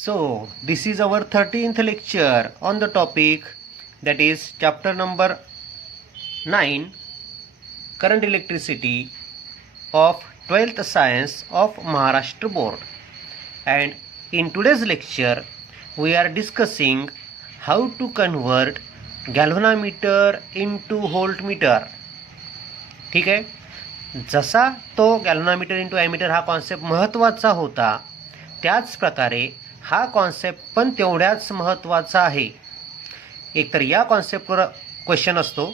So, this is our 13th lecture on the topic that is chapter number 9 Current Electricity of 12th Science of Maharashtra Board. And in today's lecture, we are discussing how to convert galvanometer into voltmeter. ठीक आहे. जसा तो galvanometer into ammeter हा concept महत्त्वाचा होता, त्याच प्रकारे हा कॉन्सेप्ट पण तेवढ्याच महत्त्वाचा आहे. एकतर या कॉन्सेप्टवर क्वेश्चन असतो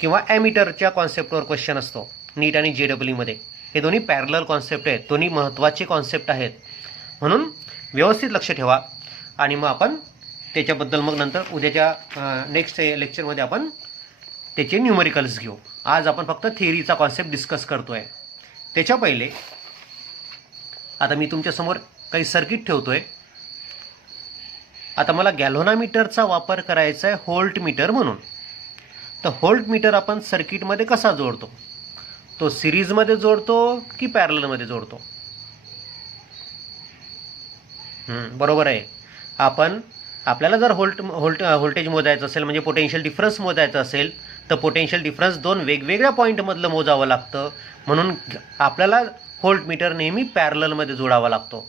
किंवा ॲमीटरच्या कॉन्सेप्टवर क्वेश्चन असतो नीट आणि JEEमध्ये. हे दोन्ही पॅरलल कॉन्सेप्ट आहेत, दोन्ही महत्त्वाचे कॉन्सेप्ट आहेत. म्हणून व्यवस्थित लक्ष ठेवा आणि मग आपण त्याच्याबद्दल मग नंतर उद्याच्या नेक्स्ट लेक्चरमध्ये आपण त्याचे न्यूमरिकल्स घेऊ. आज आपण फक्त थिअरीचा कॉन्सेप्ट डिस्कस करतो आहे. त्याच्या पहिले आता मी तुमच्यासमोर काही सर्किट ठेवतो आहे. आता मला गॅल्व्हनोमीटरचा वापर करायचा आहे व्होल्टमीटर म्हणून. तर व्होल्टमीटर आपण सर्किटमध्ये कसा जोडतो? तो सिरीजमध्ये जोडतो की पॅरललमध्ये जोडतो? बरोबर आहे. आपल्याला जर व्होल्टेज मोजायचं असेल म्हणजे पोटेन्शियल डिफरन्स मोजायचं असेल तर पोटेन्शियल डिफरन्स दोन वेगवेगळ्या पॉईंटमधलं मोजावं लागतं. म्हणून आपल्याला व्होल्टमीटर नेहमी पॅरललमध्ये जोडावा लागतो.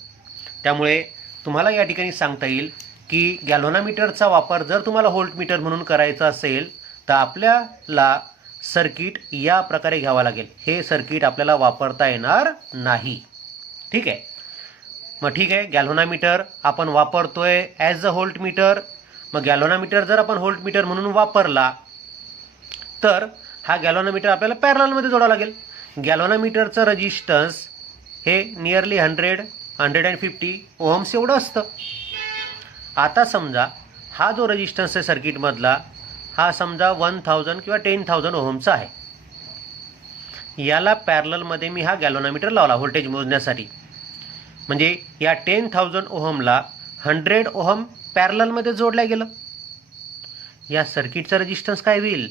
त्यामुळे तुम्हाला या ठिकाणी सांगता येईल की गॅल्व्हनोमीटरचा वापर जर तुम्हाला व्होल्टमीटर म्हणून करायचा असेल तर आपल्याला सर्किट या प्रकारे घ्यावा लागेल. हे सर्किट आपल्याला वापरता येणार नाही. ठीक आहे. मग ठीक आहे, गॅल्व्हनोमीटर आपण वापरतोय ॲज अ व्होल्टमीटर. मग गॅल्व्हनोमीटर जर आपण व्होल्टमीटर म्हणून वापरला तर हा गॅल्व्हनोमीटर आपल्याला पॅरललमध्ये जोडावा लागेल. गॅल्व्हनोमीटरचं रेजिस्टन्स हे नियरली 150 ओहम्स एवढं असतं. आता समजा हा जो रेजिस्टन्स आहे सर्किटमधला हा समजा 1000 किंवा 10000 ओहमचा आहे. याला पॅरललमध्ये मी हा गॅल्व्हनोमीटर लावला व्होल्टेज मोजण्यासाठी. म्हणजे या 10000 ओहमला 100 ओहम पॅरललमध्ये जोडल्या गेलं. या सर्किटचा रेजिस्टन्स काय होईल?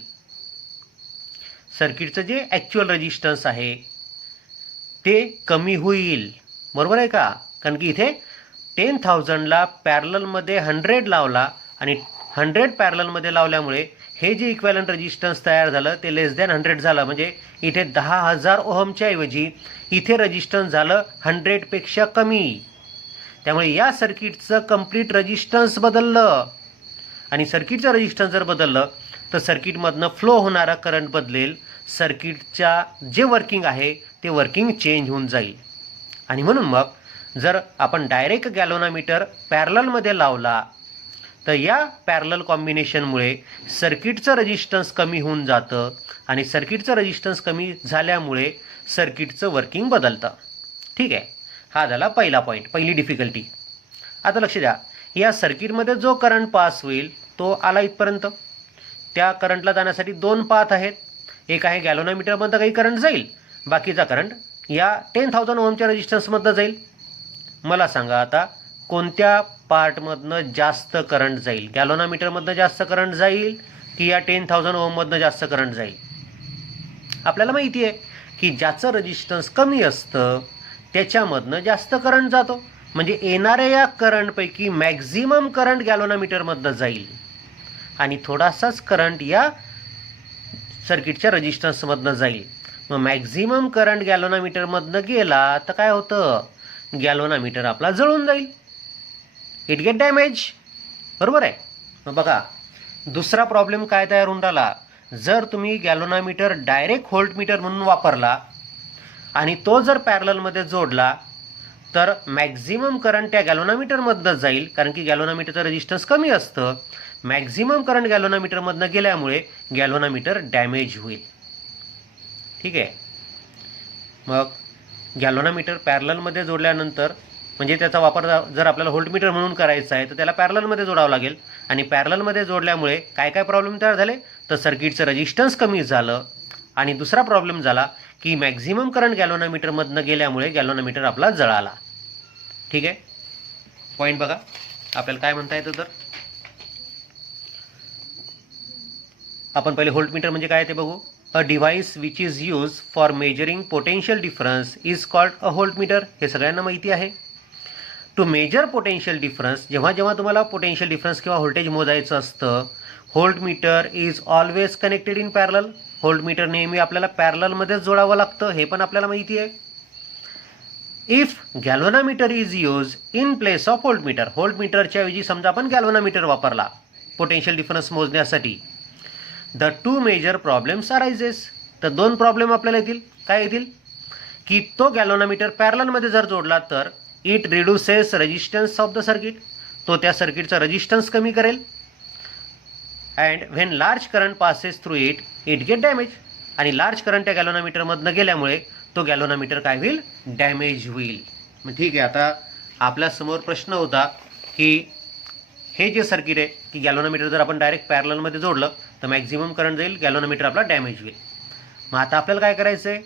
सर्किटचं जे ॲक्च्युअल रेजिस्टन्स आहे ते कमी होईल. बरोबर आहे का? कारण की इथे 10000ला पॅरललमध्ये 100 लावला आणि 100 पॅरललमध्ये लावल्यामुळे हे जे इक्वॅलंट रेजिस्टन्स तयार झालं ते लेस दॅन 100 झालं. म्हणजे इथे 10000 ओहमच्या ऐवजी इथे रेजिस्टन्स झालं 100पेक्षा कमी. त्यामुळे या सर्किटचं कंप्लीट रेजिस्टन्स बदललं आणि सर्किटचं रेजिस्टन्स जर बदललं तर सर्किटमधनं फ्लो होणारा करंट बदलेल. सर्किटच्या जे वर्किंग आहे ते वर्किंग चेंज होऊन जाईल. आणि म्हणून मग जर आपण डायरेक्ट गॅल्व्हनोमीटर पॅरललमध्ये लावला तर या पॅरलल कॉम्बिनेशनमुळे सर्किटचं रेजिस्टन्स कमी होऊन जातं आणि सर्किटचं रेजिस्टन्स कमी झाल्यामुळे सर्किटचं वर्किंग बदलतं. ठीक आहे. हा झाला पहिला पॉईंट, पहिली डिफिकल्टी. आता लक्ष द्या, या सर्किटमध्ये जो करंट पास होईल तो आला इथपर्यंत. त्या करंटला जाण्यासाठी दोन पाथ आहेत. एक आहे गॅल्व्हनोमीटरमधनं काही करंट जाईल, बाकीचा करंट या 10000 ओहमच्या रेजिस्टन्समधनं जाईल. मला सांगा आता कोणत्या पार्टमधनं जास्त करंट जाईल? गॅल्व्हनोमीटरमधनं जास्त करंट जाईल की या 10000 ओहममधनं जास्त करंट जाईल? आपल्याला माहिती आहे की ज्याचं रेजिस्टन्स कमी असतं त्याच्यामधनं जास्त करंट जातो. म्हणजे येणाऱ्या या करंटपैकी मॅक्झिमम करंट गॅल्व्हनोमीटरमधनं जाईल आणि थोडासाच करंट या सर्किटच्या रेजिस्टन्समधनं जाईल. मग मॅक्झिमम करंट गॅल्व्हनोमीटरमधनं गेला तर काय होतं? गॅल्व्हनोमीटर आपला जळून जाईल. It get damage. बरोबर आहे. मग बघा दुसरा प्रॉब्लेम काय तयार होऊन राहिला. जर तुम्ही गॅल्व्हनोमीटर डायरेक्ट व्होल्टमीटर म्हणून वापरला आणि तो जर पॅरललमध्ये जोडला तर मॅक्झिमम करंट त्या गॅल्व्हनोमीटरमधनं जाईल, कारण की गॅल्व्हनोमीटरचं रेजिस्टन्स कमी असतं. मॅक्झिमम करंट गॅल्व्हनोमीटरमधनं गेल्यामुळे गॅल्व्हनोमीटर डॅमेज होईल. ठीक आहे. मग गॅल्व्हनोमीटर पॅरललमध्ये जोडल्यानंतर म्हणजे त्याचा वापर जर आपल्याला व्होल्टमीटर म्हणून करायचा आहे तर त्याला पॅरललमध्ये जोडावं लागेल. आणि पॅरललमध्ये जोडल्यामुळे काय काय प्रॉब्लेम तयार झाले तर सर्किटचं रेजिस्टन्स कमी झालं आणि दुसरा प्रॉब्लेम झाला की मॅक्झिमम करंट गॅल्व्हनोमीटरमधनं गेल्यामुळे गॅल्व्हनोमीटर आपला जळाला. ठीक आहे. पॉईंट बघा आपल्याला काय म्हणता येतं. तर आपण पहिले व्होल्टमीटर म्हणजे काय ते बघू. A device which is use for measuring potential difference is called a voltmeter. हे सगळ्यांना माहिती आहे. टू मेजर पोटेन्शियल डिफरन्स, जेव्हा जेव्हा तुम्हाला पोटेन्शियल डिफरन्स किंवा व्होल्टेज मोजायचं असतं, voltmeter is always connected in parallel. Voltmeter नेहमी आपल्याला पॅरललमध्येच जोडावं लागतं, हे पण आपल्याला माहिती आहे. If galvanometer is use in place of voltmeter, व्होल्टमीटरच्या ऐवजी समजा आपण गॅल्व्हनोमीटर वापरला पोटेन्शियल डिफरन्स मोजण्यासाठी, the two major problems arises, तर दोन प्रॉब्लेम आपल्याला येतील. काय येतील की तो गॅल्व्हनोमीटर पॅरललमध्ये जर जोडला तर it reduces resistance of the circuit, तो त्या सर्किटचा रेजिस्टन्स कमी करेल. And when large current passes through it it get damage, आणि लार्ज करंट त्या गॅल्व्हनोमीटरमधनं गेल्यामुळे तो गॅल्व्हनोमीटर काय होईल, डॅमेज होईल. मग ठीक आहे, आता आपल्यासमोर प्रश्न होता की हे जे सर्किट आहे की गॅल्व्हनोमीटर जर आपण डायरेक्ट पॅरललमध्ये जोडलं तर मॅक्झिमम करंट जाईल, गॅल्व्हनोमीटर आपला डॅमेज होईल. मग आता आपल्याला काय करायचं आहे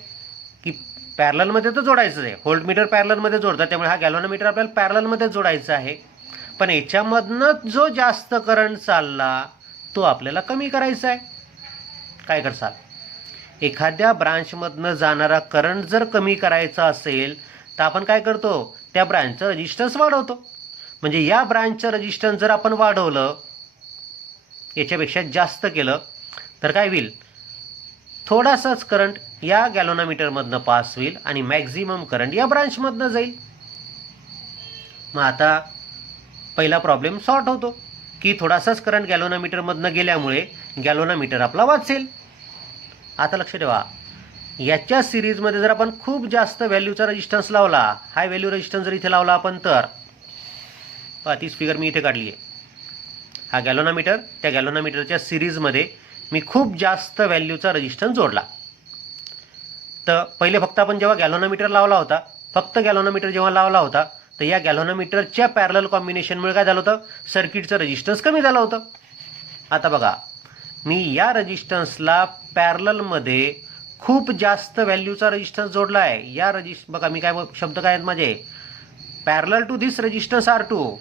की पॅरललमध्ये तर जोडायचं आहे, व्होल्टमीटर पॅरललमध्ये जोडतात, त्यामुळे हा गॅल्व्हनोमीटर आपल्याला पॅरललमध्ये जोडायचा आहे. पण याच्यामधनं जो जास्त करंट चालला तो आपल्याला कमी करायचा आहे. काय करसाल, एखाद्या ब्रांचमधनं जाणारा करंट जर कमी करायचा असेल तर आपण काय करतो, त्या ब्रांचचं रेजिस्टन्स वाढवतो. म्हणजे या ब्रांचचं रेजिस्टन्स जर आपण वाढवलं, याच्यापेक्षा जास्त केलं, तर काय होईल, थोडासाच करंट या गॅल्व्हनोमीटरमधनं पास होईल आणि मॅक्झिमम करंट या ब्रांचमधनं जाईल. मग आता पहिला प्रॉब्लेम सॉर्ट होतो की थोडासाच करंट गॅल्व्हनोमीटरमधनं गेल्यामुळे गॅल्व्हनोमीटर आपला वाचेल. आता लक्ष ठेवा, याच्या सिरीजमध्ये जर आपण खूप जास्त व्हॅल्यूचा रेजिस्टन्स लावला, हाय व्हॅल्यू रेजिस्टन्स जर इथे लावला आपण, तर तीच फिगर मी इथे काढली आहे. हा गॅल्व्हनोमीटर, त्या गॅल्व्हनोमीटरच्या सिरीजमध्ये मी खूप जास्त व्हॅल्यूचा रेजिस्टन्स जोडला. तर पहिले फक्त आपण जेव्हा गॅल्व्हनोमीटर लावला होता, फक्त गॅल्व्हनोमीटर जेव्हा लावला होता, तर या गॅल्व्हनोमीटरच्या पॅरलल कॉम्बिनेशनमुळे काय झालं होतं, सर्किटचं रेजिस्टन्स कमी झालं होतं. आता बघा, मी या रेजिस्टन्सला पॅरललमध्ये खूप जास्त व्हॅल्यूचा रेजिस्टन्स जोडला आहे. या बघा मी काय शब्द काय आहेत माझे, parallel to this resistance R2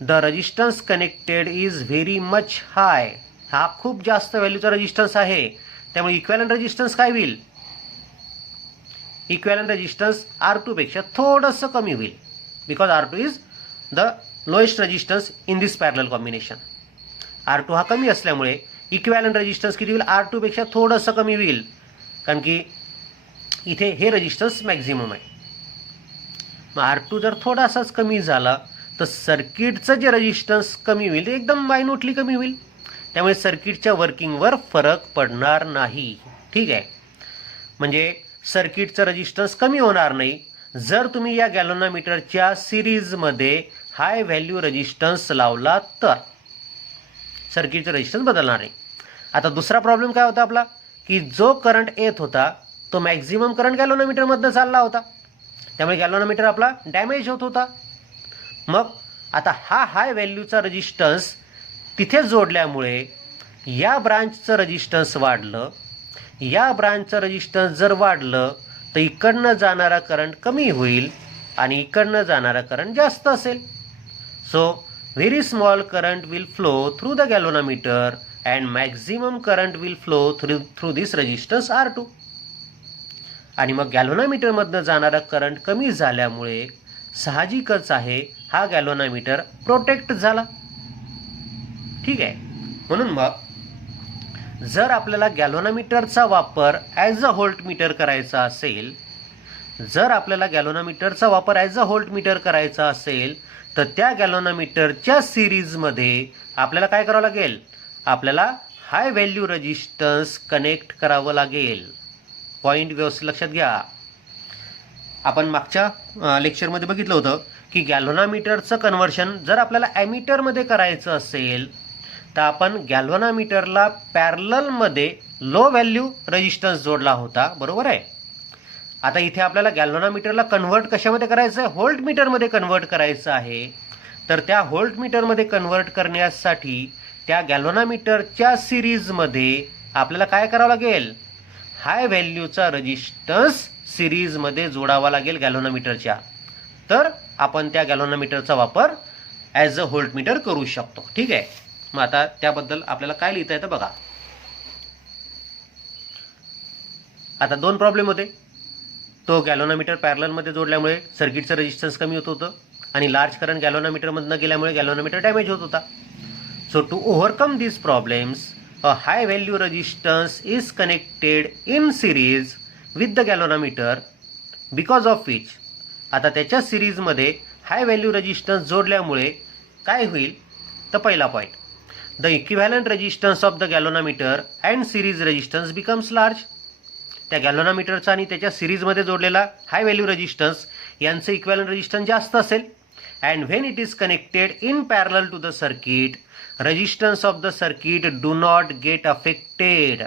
the resistance connected is very much high. हा खूप जास्त व्हॅल्यूचा रेजिस्टन्स आहे, त्यामुळे इक्विव्हॅलंट रेजिस्टन्स काय होईल, इक्विव्हॅलंट रेजिस्टन्स R2 पेक्षा थोडंसं कमी होईल, because R2 is the lowest resistance in this parallel combination. R2 हा कमी असल्यामुळे इक्विव्हॅलंट रेजिस्टन्स किती होईल, R2 पेक्षा थोडंसं कमी होईल, कारण की इथे हे रेजिस्टन्स मॅक्झिमम आहे. मग R2 जर थोडासाच कमी झाला तर सर्किटचं जे रेजिस्टन्स कमी होईल ते एकदम मायन्यूटली कमी होईल, त्यामुळे सर्किटच्या वर्किंगवर फरक पडणार नाही. ठीक आहे, म्हणजे सर्किटचं रेजिस्टन्स कमी होणार नाही जर तुम्ही या गॅल्व्हनोमीटरच्या सिरीजमध्ये हाय व्हॅल्यू रेजिस्टन्स लावला तर सर्किटचं रेजिस्टन्स बदलणार नाही. आता दुसरा प्रॉब्लेम काय होता आपला, की जो करंट येत होता तो मॅक्झिमम करंट गॅल्व्हनोमीटरमधनं चालला होता, त्यामुळे गॅल्व्हनोमीटर आपला डॅमेज होत होता. मग आता हा हाय व्हॅल्यूचा रेजिस्टन्स तिथे जोडल्यामुळे या ब्रांचचं रेजिस्टन्स वाढलं, या ब्रांचचं रेजिस्टन्स जर वाढलं तर इकडनं जाणारा करंट कमी होईल आणि इकडनं जाणारा करंट जास्त असेल. So very small current will flow through the galvanometer and maximum current will flow through this resistance R2. आणि मग गॅल्व्हनोमीटरमधनं जाणारा करंट कमी झाल्यामुळे साहजिकच आहे हा गॅल्व्हनोमीटर प्रोटेक्ट झाला. ठीक आहे, म्हणून मग जर आपल्याला गॅल्व्हनोमीटरचा वापर ॲज अ व्होल्टमीटर करायचा असेल, जर आपल्याला गॅल्व्हनोमीटरचा वापर ॲज अ व्होल्टमीटर करायचा असेल तर त्या गॅल्व्हनोमीटरच्या सिरीजमध्ये आपल्याला काय करावं लागेल, आपल्याला हाय व्हॅल्यू रेजिस्टन्स कनेक्ट करावं लागेल. पॉईंट व्यवस्थित लक्षात घ्या. आपण मागच्या लेक्चरमध्ये बघितलं होतं की गॅल्व्हनोमीटरचं कन्व्हर्शन जर आपल्याला ॲमीटरमध्ये करायचं असेल तर आपण गॅल्व्हनोमीटरला पॅरललमध्ये लो व्हॅल्यू रेजिस्टन्स जोडला होता, बरोबर आहे. आता इथे आपल्याला गॅल्व्हनोमीटरला कन्व्हर्ट कशामध्ये करायचं आहे, व्होल्टमीटरमध्ये कन्व्हर्ट करायचं आहे. तर त्या व्होल्टमीटरमध्ये कन्व्हर्ट करण्यासाठी त्या गॅल्व्हनोमीटरच्या सिरीजमध्ये आपल्याला काय करावं लागेल, हाय व्हॅल्यूचा रेजिस्टन्स सिरीजमध्ये जोडावा लागेल गॅल्व्हनोमीटरच्या. तर आपण त्या गॅल्व्हनोमीटरचा वापर ॲज अ व्होल्टमीटर करू शकतो. ठीक आहे, मग आता त्याबद्दल आपल्याला काय लिहिता येतं बघा. आता दोन प्रॉब्लेम होते. तो गॅल्व्हनोमीटर पॅरललमध्ये जोडल्यामुळे सर्किटचं रेजिस्टन्स कमी होत होतं आणि लार्ज करंट गॅल्व्हनोमीटरमधनं गेल्यामुळे गॅल्व्हनोमीटर डॅमेज होत होता. So to overcome these problems, a high value resistance is connected in series with the galvanometer because of which, आता त्याच्या सिरीजमध्ये हाय व्हॅल्यू रेजिस्टन्स जोडल्यामुळे काय होईल तर पहिला point, the equivalent resistance of the galvanometer and series resistance becomes large. त्या गॅल्व्हनोमीटरचा आणि त्याच्या सिरीजमध्ये जोडलेला हाय व्हॅल्यू रेजिस्टन्स यांचं इक्विव्हॅलंट रेजिस्टन्स जास्त असेल. And when it is connected in parallel to the circuit, resistance of the circuit do not get affected.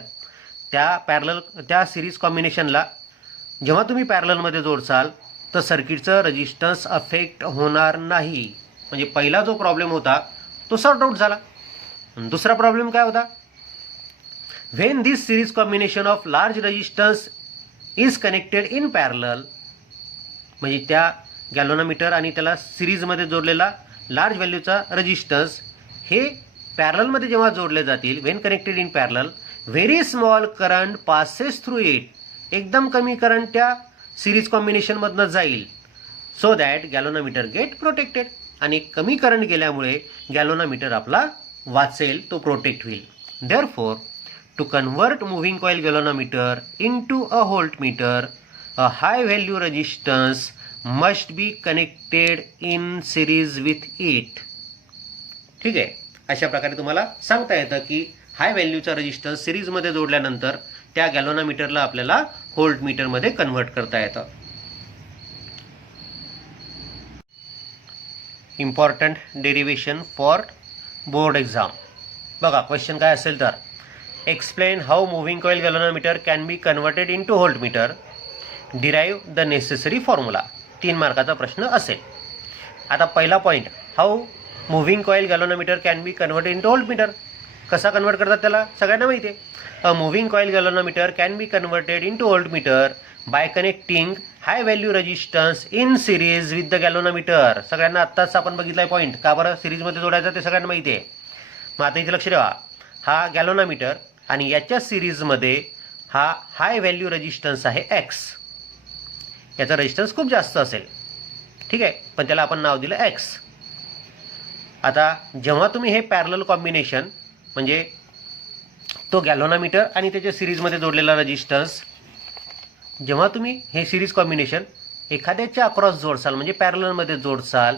त्या सिरीज कॉम्बिनेशनला जेव्हा तुम्ही पॅरललमध्ये जोडसाल तर सर्किटचं रेजिस्टन्स अफेक्ट होणार नाही. म्हणजे पहिला जो प्रॉब्लेम होता तो सॉर्ट आउट झाला. दुसरा प्रॉब्लेम काय होता, when this series combination of large resistance is connected in parallel, म्हणजे त्या गॅल्व्हनोमीटर आणि त्याला सिरीजमध्ये जोडलेला लार्ज व्हॅल्यूचा रेजिस्टन्स हे पॅरललमध्ये जेव्हा जोडले जातील, when connected in parallel, very small current passes through it, एकदम कमी करंट त्या सिरीज कॉम्बिनेशनमधनं जाईल. So that galvanometer get protected, आणि कमी करंट गेल्यामुळे गॅल्व्हनोमीटर आपला वाचेल, तो प्रोटेक्ट होईल. Therefore to convert moving coil galvanometer into a voltmeter, a high value resistance must be connected in series with it. ठीक आहे, अशा प्रकारे तुम्हाला सांगता येतं की हाय व्हॅल्यूचा रेजिस्टन्स सिरीजमध्ये जोडल्यानंतर त्या गॅल्व्हनोमीटरला आपल्याला व्होल्टमीटरमध्ये कन्वर्ट करता येतं. Important derivation for board exam. बघा क्वेश्चन काय असेल तर, explain how moving coil galvanometer can be converted into voltmeter, derive the necessary formula. 3 मार्काचा प्रश्न असेल. आता पहिला point, how moving coil galvanometer can be converted into voltmeter. कसा कन्वर्ट करतात त्याला सगळ्यांना माहिती आहे. A moving coil galvanometer can be converted into voltmeter by connecting high value resistance in series with the galvanometer. सगळ्यांना आत्ताच आपण बघितलाय पॉईंट, का बरं सिरीजमध्ये जोडायचं ते सगळ्यांना माहिती आहे. मग आता इथे लक्ष ठेवा, हा गॅल्व्हनोमीटर आणि याच्या सिरीजमध्ये हा हाय व्हॅल्यू रेजिस्टन्स आहे एक्स. याचा रेजिस्टन्स खूप जास्त असेल, ठीक आहे, पण त्याला आपण नाव दिलं एक्स. आता जेव्हा तुम्ही हे पॅरलल कॉम्बिनेशन, म्हणजे तो गॅल्व्हनोमीटर आणि त्याच्या सिरीजमध्ये जोडलेला रेजिस्टन्स, जेव्हा तुम्ही हे सिरीज कॉम्बिनेशन एखाद्याच्या अक्रॉस जोडसाल, म्हणजे पॅरललमध्ये जोडसाल,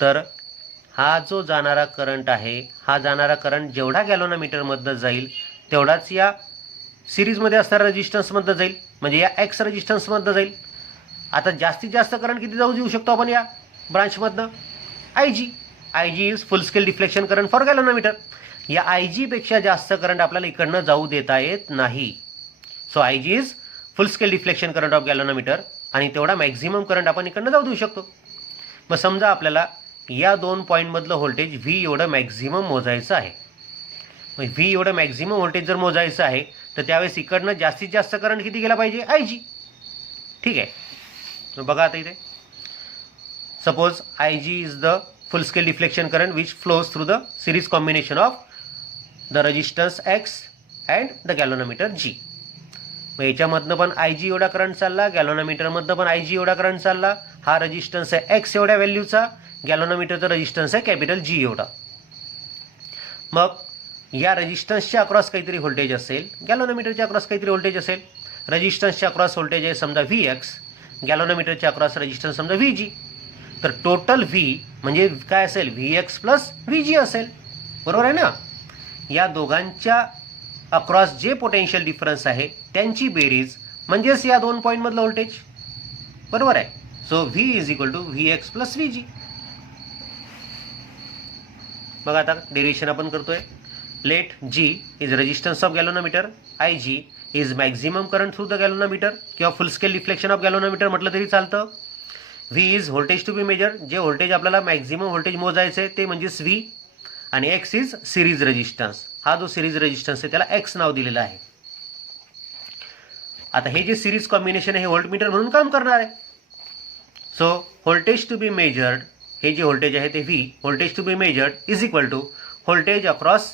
तर हा जो जाणारा करंट आहे, हा जाणारा करंट जेवढा गॅल्व्हनोमीटरमधनं जाईल तेवढाच या सिरीजमध्ये असणाऱ्या रेजिस्टन्समधनं जाईल, म्हणजे या एक्स रेजिस्टन्समधनं जाईल. आता जास्तीत जास्त करंट किती जाऊ देऊ शकतो आपण या ब्रांचमधनं, I G. I G is full scale deflection current for galvanometer. या आय जीपेक्षा जास्त करंट आपल्याला इकडनं जाऊ देता येत नाही. So I G is full scale deflection current of galvanometer, आणि तेवढा मॅक्झिमम करंट आपण इकडनं जाऊ देऊ शकतो. मग समजा आपल्याला या 2 पॉईंटमधलं व्होल्टेज व्ही एवढं मॅक्झिमम मोजायचं आहे. मग व्ही एवढं मॅक्झिमम व्होल्टेज जर मोजायचं आहे तर त्यावेळेस इकडनं जास्तीत जास्त करंट किती गेला पाहिजे, आय जी. ठीक आहे, बघा आता इथे suppose I G is the full scale deflection current which flows through the series combination of the resistance X and the galvanometer G. मग याच्यामधनं पण आय जी एवढा करंट चालला, गॅल्व्हनोमीटरमधनं पण आय जी एवढा करंट चालला. हा रेजिस्टन्स आहे एक्स एवढ्या व्हॅल्यूचा, गॅल्व्हनोमीटरचा रेजिस्टन्स आहे कॅपिटल जी एवढा. मग या रेजिस्टन्सच्या अक्रॉस काहीतरी व्होल्टेज असेल, गॅल्व्हनोमीटरच्या अक्रॉस काहीतरी व्होल्टेज असेल. रेजिस्टन्सच्या अक्रॉस व्होल्टेज आहे समजा व्ही एक्स, गॅल्व्हनोमीटरच्या अक्रॉस रेजिस्टन्स समजा व्ही जी. तर टोटल व्ही म्हणजे काय असेल, व्ही एक्स प्लस व्ही जी असेल, बरोबर आहे ना. या दोघांच्या अक्रॉस जे पोटेन्शियल डिफरन्स आहे त्यांची बेरीज म्हणजेच या 2 पॉईंटमधलं व्होल्टेज, बरोबर आहे. So V is equal to V X plus V G. बघा आता डेरिव्हेशन आपण करतोय. Let G is resistance of galvanometer, I G is maximum current through the galvanometer किंवा full scale deflection of galvanometer म्हटलं तरी चालतं. V is voltage to be measure, जे voltage आपल्याला मॅक्झिमम व्होल्टेज मोजायचं आहे ते म्हणजेच व्ही. आणि एक्स इज सिरीज रेजिस्टन्स, हा जो सिरीज रेजिस्टन्स आहे त्याला एक्स नाव दिलेलं आहे. आता हे जे सिरीज कॉम्बिनेशन आहे हे व्होल्टमीटर म्हणून काम करणार आहे. So voltage to be measured, हे जे व्होल्टेज आहे ते V, voltage to be measured is equal to voltage across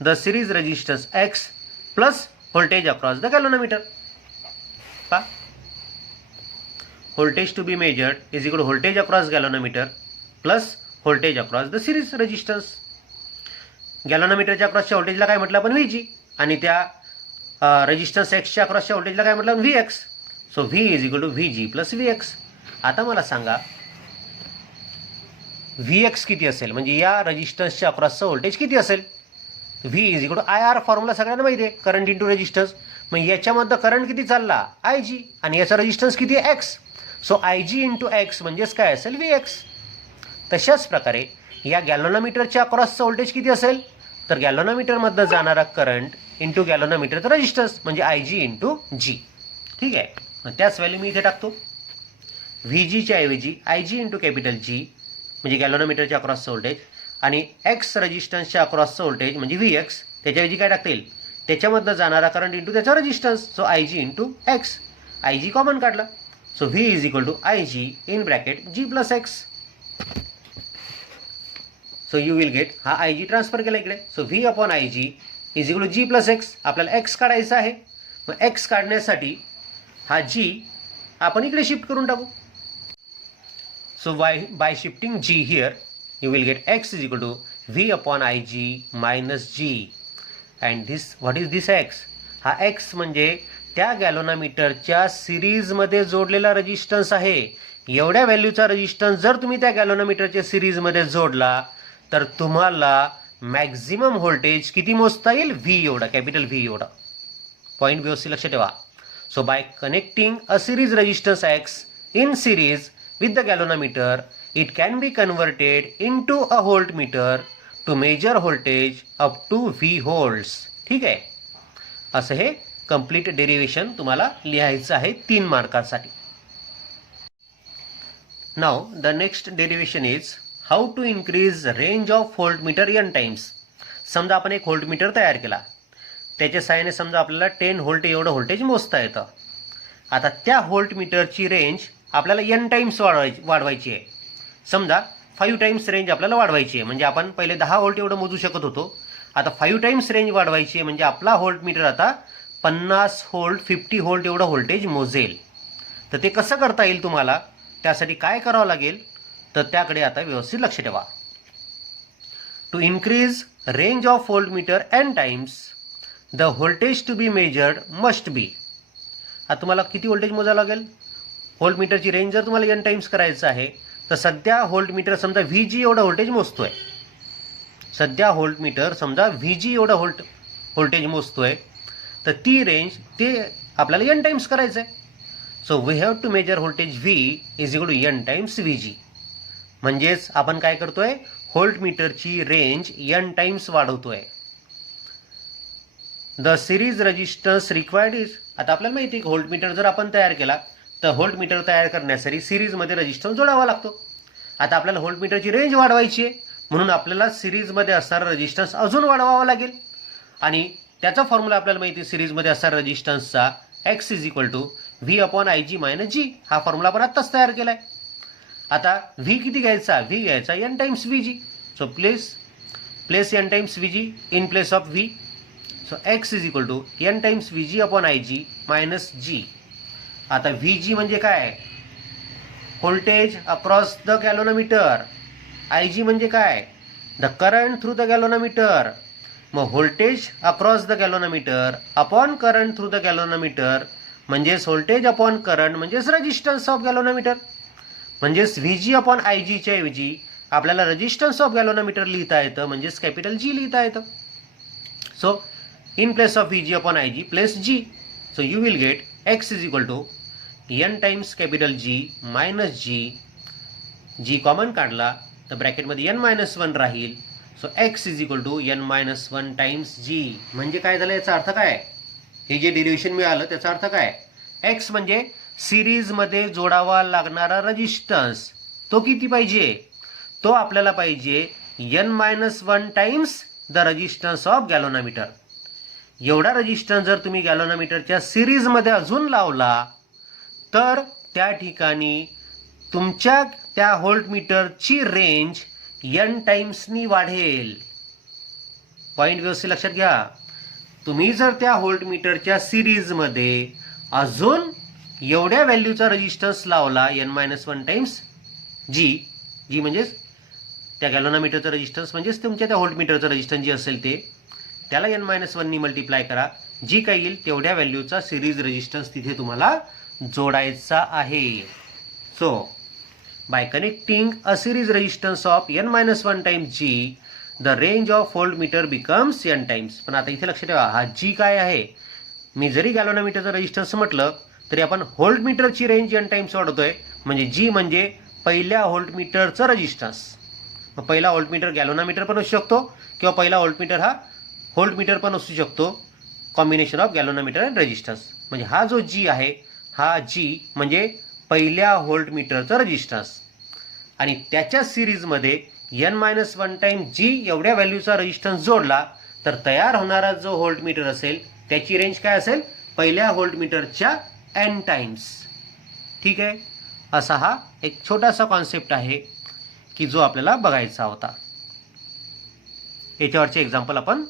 the series resistance X plus voltage across the galvanometer. का voltage to be measured is equal to voltage across galvanometer plus voltage across the series resistance. गॅलोनोमीटरच्या अक्रॉसच्या व्होल्टेजला काय म्हटलं आपण VG आणि त्या resistance एक्सच्या अक्रॉसच्या व्होल्टेजला काय म्हटलं VX. So V is equal to VG plus VX. आता मला सांगा VX किती असेल, म्हणजे या रेजिस्टन्सच्या अक्रॉसचं व्होल्टेज किती असेल. V is equal to IR formula सगळ्यांना माहिती आहे, करंट इंटू रेजिस्टन्स. मग याच्यामध्ये करंट किती चालला IG आणि याचा रेजिस्टन्स किती आहे X. So IG into X म्हणजेच काय असेल VX. तशाच प्रकारे या गॅलोनोमीटरच्या अक्रॉसचं व्होल्टेज किती असेल, तर गॅलोनोमीटरमधनं जाणारा करंट इंटू गॅलोनोमीटरचं रेजिस्टन्स म्हणजे IG इंटू G. ठीक आहे, मग त्याच व्हॅल्यू मी इथे टाकतो. VGच्या ऐवजी IG इंटू कॅपिटल G म्हणजे गॅलोनोमीटरच्या अक्रॉसचं व्होल्टेज आणि X रेजिस्टन्सच्या अक्रॉसचं व्होल्टेज म्हणजे VX. त्याच्याऐवजी काय टाकता येईल, त्याच्यामधनं जाणारा करंट इंटू त्याचा resistance. So IG into X. IG common काढला. So V is equal to IG in bracket G plus X. So you will get हा IG ट्रान्सफर केला इकडे. So V upon IG is equal to G plus X. आपल्याला X काढायचा आहे, मग X काढण्यासाठी हा G आपण इकडे शिफ्ट करून टाकू. So by shifting G here, you will get X is equal to V upon IG minus G. And this, what is this X? हा X म्हणजे त्या गॅलोनोमीटरच्या सिरीजमध्ये जोडलेला रेजिस्टन्स आहे. एवढ्या व्हॅल्यूचा रेजिस्टन्स जर तुम्ही त्या गॅलोनोमीटरच्या सिरीजमध्ये जोडला तर तुम्हाला मॅक्झिमम व्होल्टेज किती मोजता येईल, V एवढा, कॅपिटल V एवढा. पॉईंट व्यवस्थित लक्षात ठेवा. So bye connecting a series resistance X in series with the galvanometer, it can be converted into a voltmeter to measure voltage up to V volts. ठीक आहे, असं हे कंप्लीट डेरिव्हेशन तुम्हाला लिहायचं आहे 3 मार्कासाठी. Now the next derivation is how to increase range of voltmeter n times. समजा आपण एक व्होल्टमीटर तयार केला, त्याच्या सहाय्याने समजा आपल्याला 10 व्होल्ट एवढं व्होल्टेज मोजता येतं. आता त्या व्होल्टमीटरची रेंज आपल्याला n टाइम्स वाढवायची आहे. समजा 5 टाइम्स रेंज आपल्याला वाढवायची आहे, म्हणजे आपण पहिले 10 व्होल्ट एवढं मोजू शकत होतो, आता 5 टाइम्स रेंज वाढवायची आहे, म्हणजे आपला व्होल्टमीटर आता 50 व्होल्ट 50 व्होल्ट एवढं व्होल्टेज मोजेल. तर ते कसं करता येईल तुम्हाला, त्यासाठी काय करावं लागेल, तर त्याकडे आता व्यवस्थित लक्ष ठेवा. To increase range of voltmeter n times the voltage to be measured must be. आता तुम्हाला किती व्होल्टेज मोजावं लागेल, व्होल्टमीटरची रेंज जर तुम्हाला n टाइम्स करायचं आहे तर सध्या व्होल्टमीटर समजा VG एवढं व्होल्टेज मोजतोय, सध्या व्होल्टमीटर समजा VG एवढं व्होल्टेज मोजतोय, तर ती रेंज ते आपल्याला n टाइम्स करायचं आहे. So we have to measure voltage V is equal to n times VG. म्हणजेच आपण काय करतोय, व्होल्टमीटरची रेंज n टाइम्स वाढवतोय. The series resistance required is. आता आपल्याला माहिती आहे की व्होल्टमीटर जर आपण तयार केला तर व्होल्टमीटर तयार करण्यासाठी सिरीजमध्ये रेजिस्टन्स जोडावा लागतो. आता आपल्याला व्होल्टमीटरची रेंज वाढवायची आहे, म्हणून आपल्याला सिरीजमध्ये असणारा रेजिस्टन्स अजून वाढवावा लागेल. आणि त्याचा फॉर्म्युला आपल्याला माहिती आहे, सिरीजमध्ये असणारा रेजिस्टन्सचा X is equal to V upon IG minus G. हा फॉर्म्युला आपण आत्ताच तयार केला आहे. आता V किती घ्यायचा, V घ्यायचा n times VG. So place n times VG in place of V. So X is equal to n times VG upon IG minus G. आता VG म्हणजे काय, voltage across the galvanometer. IG म्हणजे काय, the current through the galvanometer. मग voltage across the galvanometer upon current through the galvanometer म्हणजेच voltage upon current म्हणजेच resistance of galvanometer. म्हणजेच VG upon IGच्या ऐवजी आपल्याला रेजिस्टन्स ऑफ गॅलोनोमीटर लिहिता येतं, म्हणजेच कॅपिटल G लिहिता येतं. So in place of VG upon IG plus G. So you will get X is equal to n times capital G minus G. G common काढला तर ब्रॅकेटमध्ये n मायनस 1 राहील. So X is equal to n minus 1 times G. म्हणजे काय झालं, याचा अर्थ काय, हे जे डेरिव्हेशन मिळालं त्याचा अर्थ काय, X म्हणजे सिरीजमध्ये जोडावा लागणारा रेजिस्टन्स, तो किती पाहिजे, तो आपल्याला पाहिजे n-1 times the resistance of galvanometer. एवढा रेजिस्टन्स जर तुम्ही गॅलोनोमीटरच्या सिरीजमध्ये अजून लावला तर त्या ठिकाणी तुमच्या त्या व्होल्टमीटरची रेंज n टाइम्सनी वाढेल. पॉईंट व्यवस्थित लक्षात घ्या. तुम्ही जर त्या व्होल्टमीटरच्या सिरीजमध्ये अजून एवढ्या व्हॅल्यूचा रेजिस्टन्स लावला n-1 टाइम्स जी म्हणजेच त्या गॅल्व्हनोमीटरचं रेजिस्टन्स म्हणजेच तुमच्या त्या व्होल्टमीटरचं रेजिस्टन्स जे असेल ते त्याला n-1 नी मल्टिप्लाय करा. जी काही येईल तेवढ्या व्हॅल्यूचा सिरीज रेजिस्टन्स तिथे तुम्हाला जोडायचा आहे. So bye connecting a series resistance of n-1 times g the range of voltmeter becomes n times. पण आता इथे लक्षात ठेवा हा जी काय आहे, मी जरी गॅल्व्हनोमीटरचं रेजिस्टन्स म्हटलं तरी आपण व्होल्टमीटरची रेंज n टाइम्स वाढवतोय. म्हणजे जी म्हणजे पहिल्या व्होल्टमीटरचं रेजिस्टन्स. मग पहिला व्होल्टमीटर गॅल्व्हनोमीटर पण असू शकतो किंवा पहिला व्होल्टमीटर हा व्होल्टमीटर पण असू शकतो. Combination of galvanometer and resistance. म्हणजे हा जो जी आहे हा जी म्हणजे पहिल्या व्होल्टमीटरचं रेजिस्टन्स आणि त्याच्या सिरीजमध्ये n-1 टाइम जी एवढ्या व्हॅल्यूचा रेजिस्टन्स जोडला तर तयार होणारा जो व्होल्टमीटर असेल त्याची रेंज काय असेल, पहिल्या व्होल्टमीटरच्या n टाइम्स. ठीक आहे. असा हा एक छोटासा कॉन्सेप्ट आहे की जो आपल्याला बघायचा होता. याच्यावरचे एक्झाम्पल आपण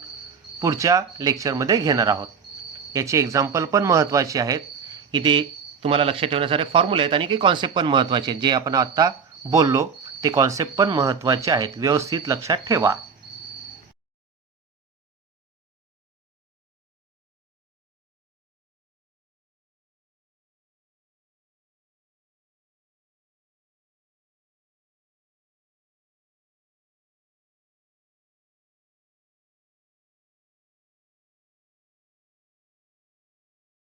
पुढच्या लेक्चरमध्ये घेणार आहोत. याचे एक्झाम्पल पण महत्त्वाचे आहेत. इथे तुम्हाला लक्षात ठेवण्यासारे फॉर्म्युले आहेत आणि काही कॉन्सेप्ट पण महत्त्वाचे आहेत. जे आपण आता बोललो ते कॉन्सेप्ट पण महत्त्वाचे आहेत. व्यवस्थित लक्षात ठेवा.